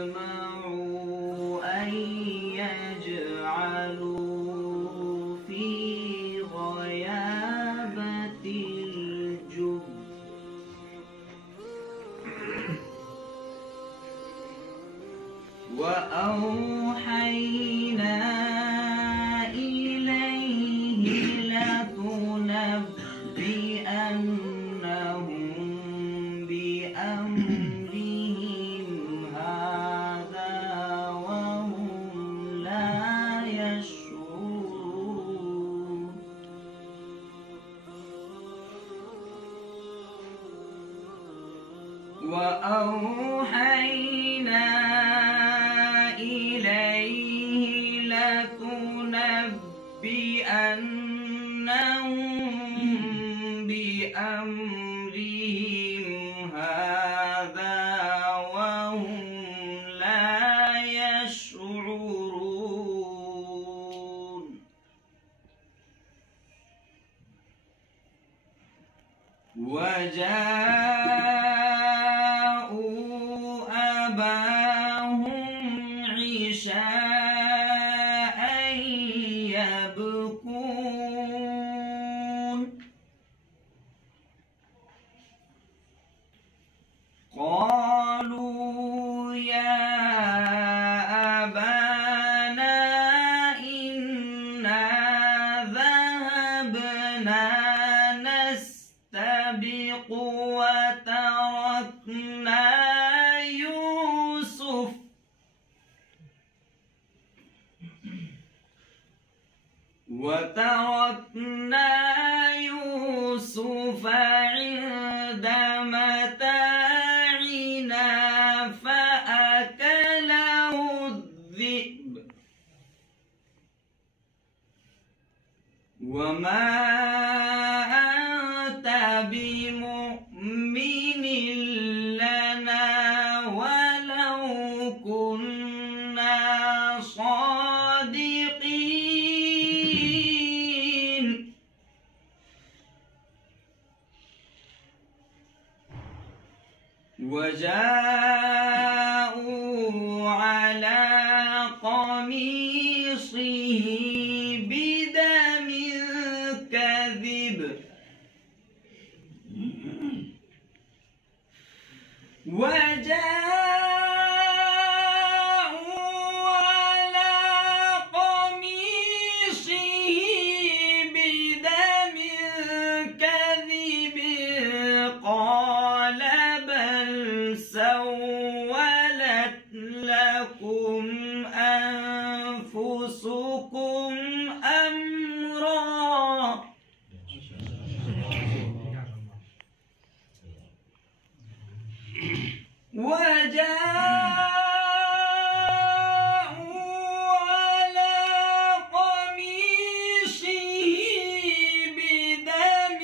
أجمعوا أن يجعلوا في غيابة الجب وأوحينا إليه لتنبئنهم بأمرهم هذا وهم لا يشعرون وأوحينا إليه لتنبئنهم بأمرهم هذا وهم لا يشعرون وجاءوا أباهم عشاء يبكون قالوا يا أبانا إنا ذهبنا نستبق وتركنا يوسف عند متاعنا فأكله الذئب وما أنت بمؤمن لنا ولو كنا صادقين وجاءوا على قميصه بدم كذب قال بل سولت لكم أنفسكم أمرا وجاءوا على قميصه بدم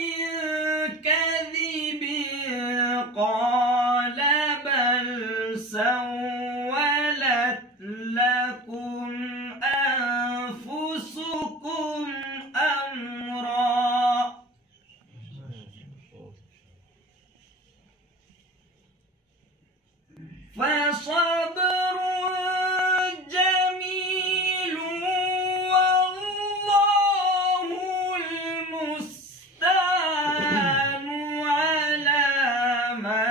كذب قال بل سولت لكم أنفسكم أمرا فصبر جميل والله المستعان على ما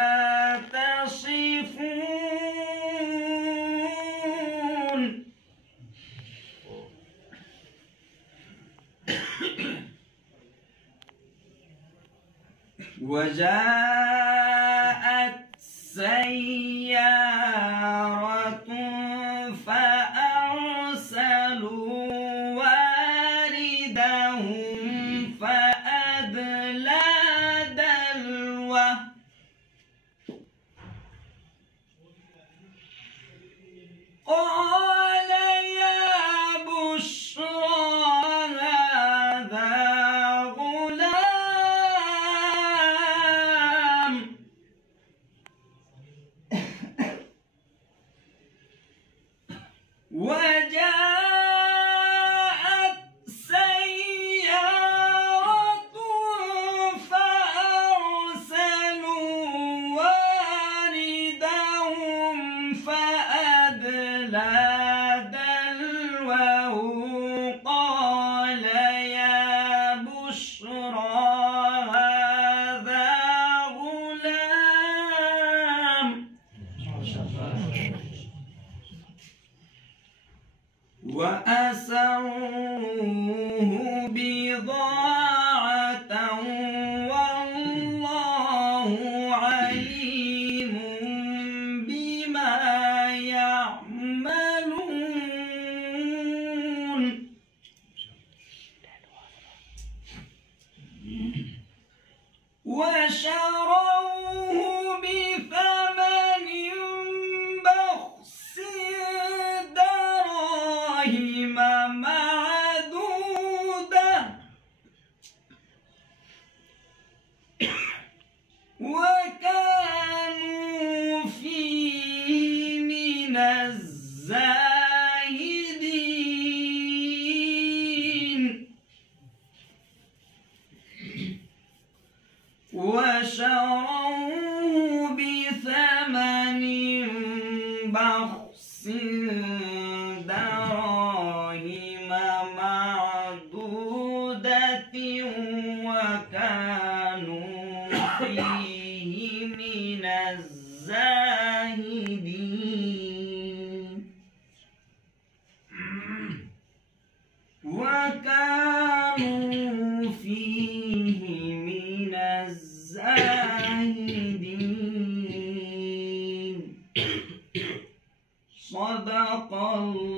تصفون وجاءت سيارة فأرسلوا واردهم فأدلى دلوه قال يا بشرى هذا غلام دلوه قال يا بشرى هذا غلام وأسروه بضاعة والله عليم بما يعملون وشروه بثمن بخس دراهم معدودة وكانوا فيه من الزاهدين وشروه بثمن بخس دراهم معدودة وكانوا فيه من الزاهدين وكانوا فيه من الزاهدين صدق الله